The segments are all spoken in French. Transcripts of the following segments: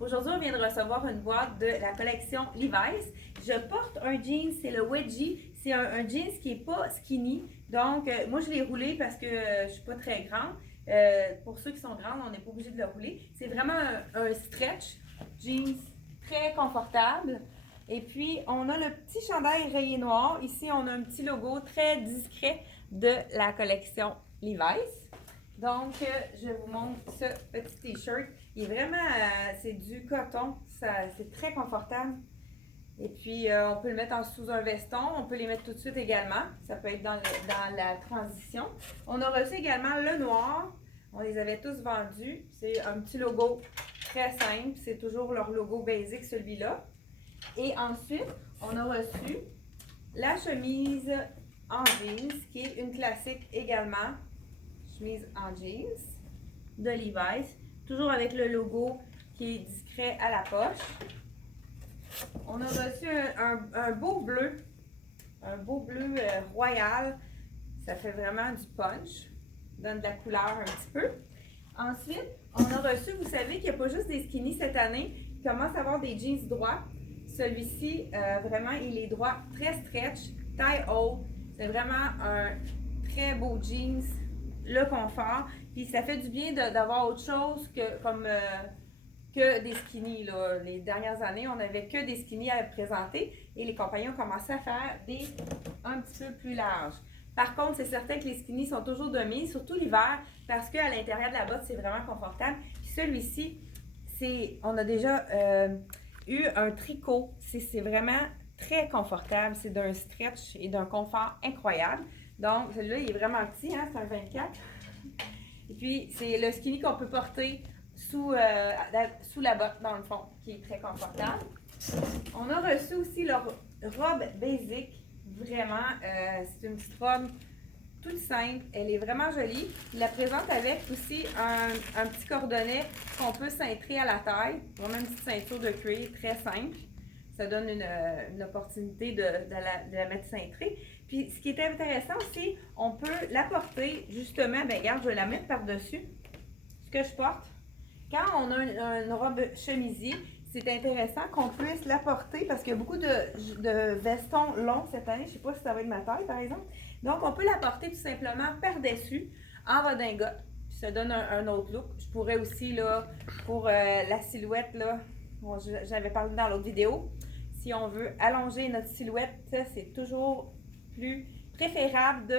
Aujourd'hui, on vient de recevoir une boîte de la collection Levi's. Je porte un jeans, c'est le Wedgie. C'est un jeans qui n'est pas skinny. Donc, moi, je l'ai roulé parce que je ne suis pas très grande. Pour ceux qui sont grandes, on n'est pas obligé de le rouler. C'est vraiment un stretch jeans très confortable. Et puis, on a le petit chandail rayé noir. Ici, on a un petit logo très discret de la collection Levi's. Donc, je vous montre ce petit t-shirt. Il est vraiment, c'est du coton. C'est très confortable. Et puis, on peut le mettre sous un veston. On peut les mettre tout de suite également. Ça peut être dans la transition. On a reçu également le noir. On les avait tous vendus. C'est un petit logo très simple. C'est toujours leur logo basic, celui-là. Et ensuite, on a reçu la chemise en jeans, qui est une classique également. Chemise en jeans de Levi's. Toujours avec le logo qui est discret à la poche. On a reçu un beau bleu. Un beau bleu royal. Ça fait vraiment du punch. Donne de la couleur un petit peu. Ensuite, on a reçu, vous savez qu'il n'y a pas juste des skinny cette année. Il commence à avoir des jeans droits. Celui-ci, vraiment, il est droit, très stretch, taille haute. C'est vraiment un très beau jeans, le confort. Puis ça fait du bien d'avoir autre chose que des skinny. Là. Les dernières années, on n'avait que des skinny à présenter et les compagnies ont commencé à faire des un petit peu plus larges. Par contre, c'est certain que les skinny sont toujours de mise, surtout l'hiver, parce qu'à l'intérieur de la botte, c'est vraiment confortable. Puis celui-ci, on a déjà eu un tricot. C'est vraiment très confortable. C'est d'un stretch et d'un confort incroyable. Donc, celui-là, il est vraiment petit, hein? C'est un 24. Et puis, c'est le skinny qu'on peut porter sous la botte, dans le fond, qui est très confortable. On a reçu aussi leur robe basic. Vraiment, c'est une petite robe toute simple. Elle est vraiment jolie. Il la présente avec aussi un petit cordonnet qu'on peut cintrer à la taille. Vraiment une petite ceinture de cuir très simple. Ça donne une opportunité de la mettre cintrée. Puis, ce qui est intéressant aussi, on peut la porter justement, ben regarde, je vais la mettre par-dessus ce que je porte. Quand on a une robe chemisier, c'est intéressant qu'on puisse la porter parce qu'il y a beaucoup de vestons longs cette année. Je ne sais pas si ça va être ma taille, par exemple. Donc, on peut la porter tout simplement par-dessus en redingote. Puis ça donne un autre look. Je pourrais aussi, là, pour la silhouette, là, bon, j'avais parlé dans l'autre vidéo. Si on veut allonger notre silhouette, c'est toujours plus préférable de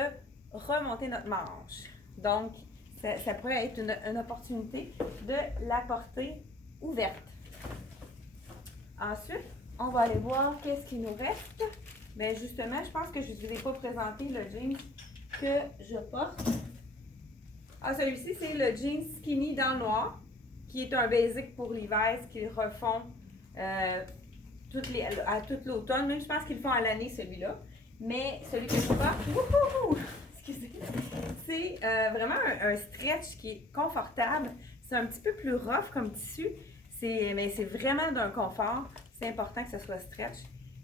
remonter notre manche. Donc, ça pourrait être une opportunité de la porter ouverte. Ensuite, on va aller voir qu'est-ce qu'il nous reste. Bien, justement, je pense que je ne vous ai pas présenté le jeans que je porte. Ah, celui-ci, c'est le jeans skinny dans le noir, qui est un basic pour l'hiver, qu'ils refont à toute l'automne. Même, je pense qu'ils le font à l'année, celui-là. Mais celui que je porte, excusez, c'est vraiment un stretch qui est confortable. C'est un petit peu plus rough comme tissu. Mais c'est vraiment d'un confort. C'est important que ce soit stretch.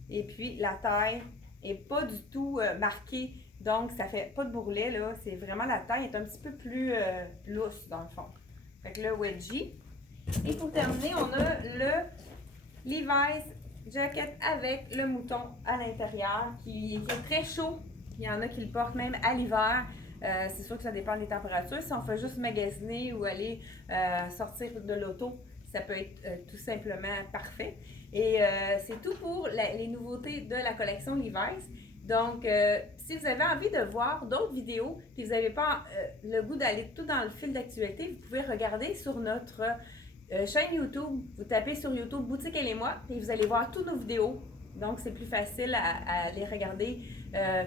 Et puis, la taille n'est pas du tout marquée. Donc, ça fait pas de bourrelet, là. C'est vraiment la taille est un petit peu plus lousse, dans le fond. Fait que le wedgie. Et pour terminer, on a le Levi's jacket avec le mouton à l'intérieur qui est très chaud. Il y en a qui le portent même à l'hiver. C'est sûr que ça dépend des températures. Si on fait juste magasiner ou aller sortir de l'auto, ça peut être tout simplement parfait. Et c'est tout pour les nouveautés de la collection Levi's. Donc, si vous avez envie de voir d'autres vidéos et vous n'avez pas le goût d'aller tout dans le fil d'actualité, vous pouvez regarder sur notre chaîne YouTube. Vous tapez sur YouTube Boutique Elle et moi et vous allez voir toutes nos vidéos. Donc, c'est plus facile à les regarder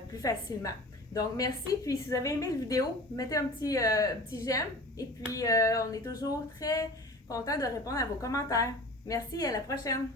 plus facilement. Donc, merci. Puis, si vous avez aimé la vidéo, mettez un petit j'aime. Et puis, on est toujours très content de répondre à vos commentaires. Merci et à la prochaine!